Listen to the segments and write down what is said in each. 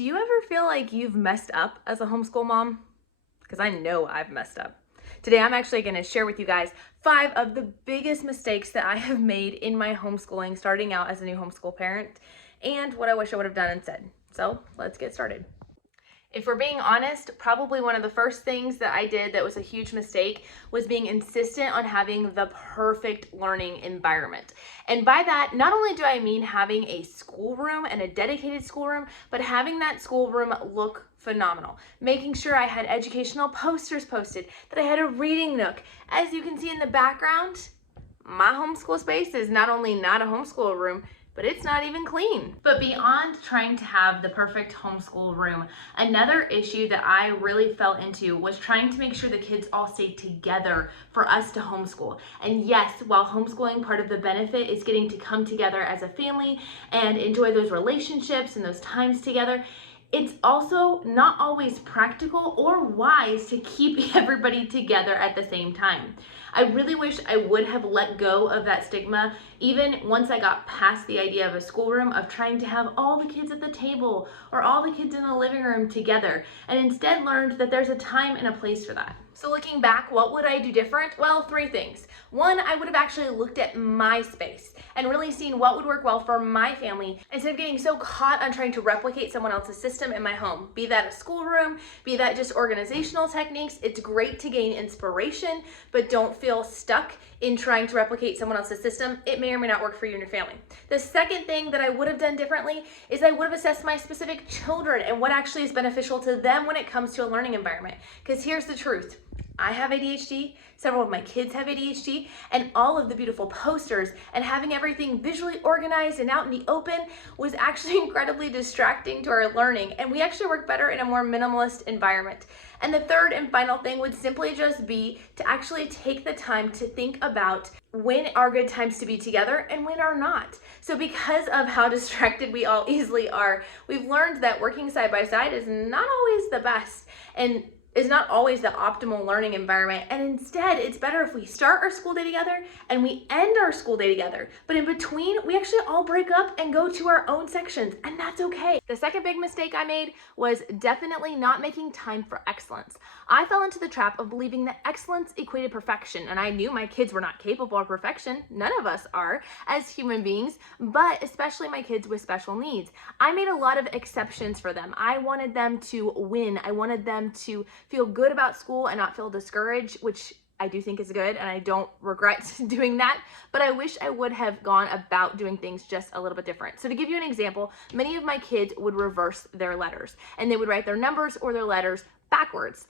Do you ever feel like you've messed up as a homeschool mom? Because I know I've messed up. Today, I'm actually going to share with you guys 5 of the biggest mistakes that I have made in my homeschooling, starting out as a new homeschool parent, and what I wish I would have done instead. So let's get started. If we're being honest, probably one of the first things that I did that was a huge mistake was being insistent on having the perfect learning environment. And by that, not only do I mean having a schoolroom and a dedicated schoolroom, but having that schoolroom look phenomenal. Making sure I had educational posters posted, that I had a reading nook. As you can see in the background, my homeschool space is not only not a homeschool room, but it's not even clean. But beyond trying to have the perfect homeschool room, another issue that I really fell into was trying to make sure the kids all stayed together for us to homeschool. And yes, while homeschooling, part of the benefit is getting to come together as a family and enjoy those relationships and those times together, it's also not always practical or wise to keep everybody together at the same time. I really wish I would have let go of that stigma, even once I got past the idea of a schoolroom, of trying to have all the kids at the table or all the kids in the living room together, and instead learned that there's a time and a place for that. So looking back, what would I do different? Well, 3 things. 1, I would have actually looked at my space and really seen what would work well for my family instead of getting so caught on trying to replicate someone else's system in my home. Be that a schoolroom, be that just organizational techniques. It's great to gain inspiration, but don't feel stuck in trying to replicate someone else's system. It may or may not work for you and your family. The second thing that I would have done differently is I would have assessed my specific children and what actually is beneficial to them when it comes to a learning environment. Because here's the truth. I have ADHD, several of my kids have ADHD, and all of the beautiful posters and having everything visually organized and out in the open was actually incredibly distracting to our learning, and we actually work better in a more minimalist environment. And the third and final thing would simply just be to actually take the time to think about when are good times to be together and when are not. So because of how distracted we all easily are, we've learned that working side by side is not always the best and is not always the optimal learning environment. And instead, it's better if we start our school day together and we end our school day together. But in between, we actually all break up and go to our own sections, and that's okay. The second big mistake I made was definitely not making time for excellence. I fell into the trap of believing that excellence equated perfection, and I knew my kids were not capable of perfection. None of us are as human beings, but especially my kids with special needs. I made a lot of exceptions for them. I wanted them to win. I wanted them to feel good about school and not feel discouraged, which I do think is good, and I don't regret doing that, but I wish I would have gone about doing things just a little bit different. So to give you an example, many of my kids would reverse their letters, and they would write their numbers or their letters backwards.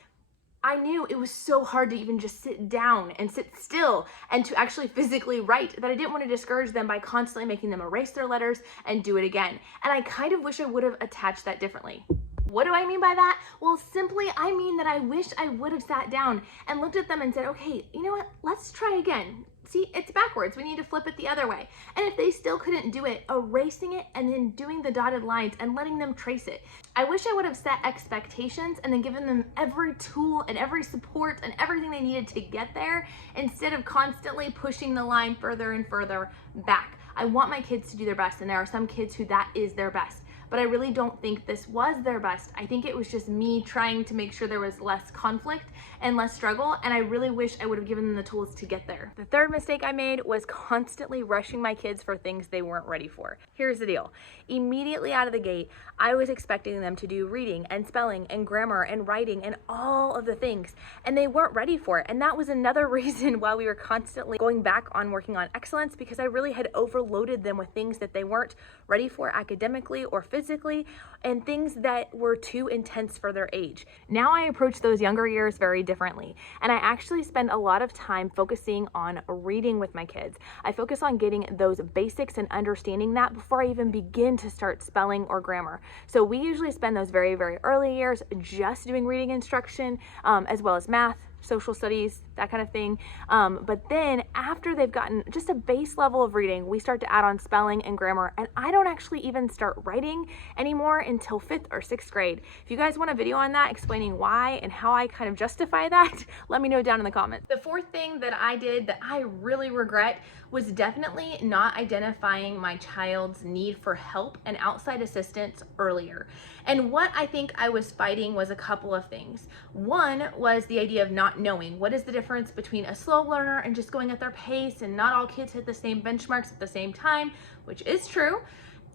I knew it was so hard to even just sit down and sit still and to actually physically write that I didn't want to discourage them by constantly making them erase their letters and do it again. And I kind of wish I would have attached that differently. What do I mean by that? Well, simply, I mean that I wish I would have sat down and looked at them and said, okay, you know what? Let's try again. See, it's backwards. We need to flip it the other way. And if they still couldn't do it, erasing it and then doing the dotted lines and letting them trace it. I wish I would have set expectations and then given them every tool and every support and everything they needed to get there instead of constantly pushing the line further and further back. I want my kids to do their best, and there are some kids who that is their best. But I really don't think this was their best. I think it was just me trying to make sure there was less conflict and less struggle, and I really wish I would have given them the tools to get there. The third mistake I made was constantly rushing my kids for things they weren't ready for. Here's the deal. Immediately out of the gate, I was expecting them to do reading and spelling and grammar and writing and all of the things, and they weren't ready for it. And that was another reason why we were constantly going back on working on excellence, because I really had overloaded them with things that they weren't ready for academically or physically, and things that were too intense for their age. Now I approach those younger years very differently, and I actually spend a lot of time focusing on reading with my kids. I focus on getting those basics and understanding that before I even begin to start spelling or grammar. So we usually spend those very, very early years just doing reading instruction, as well as math, social studies, that kind of thing. But then after they've gotten just a base level of reading, we start to add on spelling and grammar. And I don't actually even start writing anymore until 5th or 6th grade. If you guys want a video on that explaining why and how I kind of justify that, let me know down in the comments. The fourth thing that I did that I really regret was definitely not identifying my child's need for help and outside assistance earlier. And what I think I was fighting was a couple of things. One was the idea of not knowing what is the difference between a slow learner and just going at their pace, and not all kids hit the same benchmarks at the same time, which is true,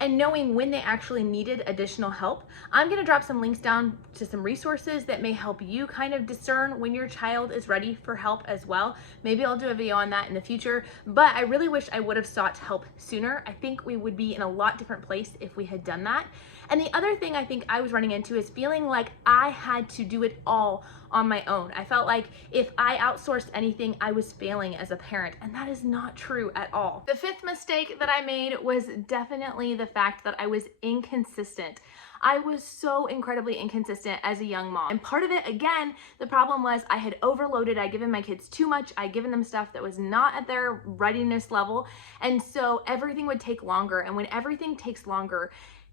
and knowing when they actually needed additional help. I'm gonna drop some links down to some resources that may help you kind of discern when your child is ready for help as well. Maybe I'll do a video on that in the future, but I really wish I would have sought help sooner. I think we would be in a lot different place if we had done that. And the other thing I think I was running into is feeling like I had to do it all on my own. I felt like if I outsourced anything, I was failing as a parent, and that is not true at all. The fifth mistake that I made was definitely the fact that I was inconsistent. I was so incredibly inconsistent as a young mom. And part of it, again, the problem was I had overloaded. I'd given my kids too much. I'd given them stuff that was not at their readiness level. And so everything would take longer. And when everything takes longer,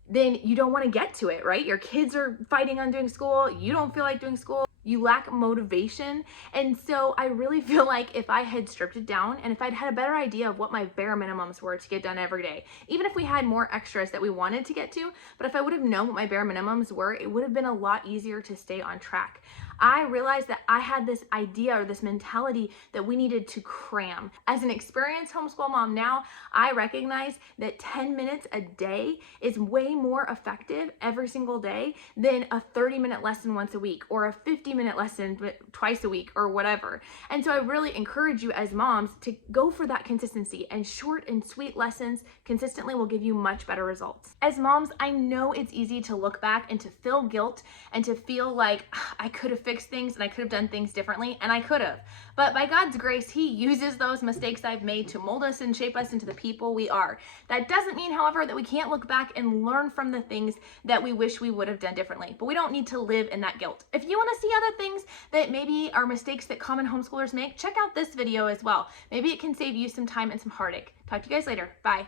then you don't want to get to it, right? Your kids are fighting on doing school. You don't feel like doing school. You lack motivation. And so I really feel like if I had stripped it down and if I'd had a better idea of what my bare minimums were to get done every day, even if we had more extras that we wanted to get to, but if I would have known what my bare minimums were, it would have been a lot easier to stay on track. I realized that I had this idea or this mentality that we needed to cram. As an experienced homeschool mom now, I recognize that 10 minutes a day is way more effective every single day than a 30-minute lesson once a week or a 50-minute lesson twice a week or whatever. And so I really encourage you as moms to go for that consistency, and short and sweet lessons consistently will give you much better results. As moms, I know it's easy to look back and to feel guilt and to feel like I could have fixed things and I could have done things differently, and I could have. But by God's grace, He uses those mistakes I've made to mold us and shape us into the people we are. That doesn't mean, however, that we can't look back and learn from the things that we wish we would have done differently. But we don't need to live in that guilt. If you want to see other things that maybe are mistakes that common homeschoolers make, check out this video as well. Maybe it can save you some time and some heartache. Talk to you guys later. Bye.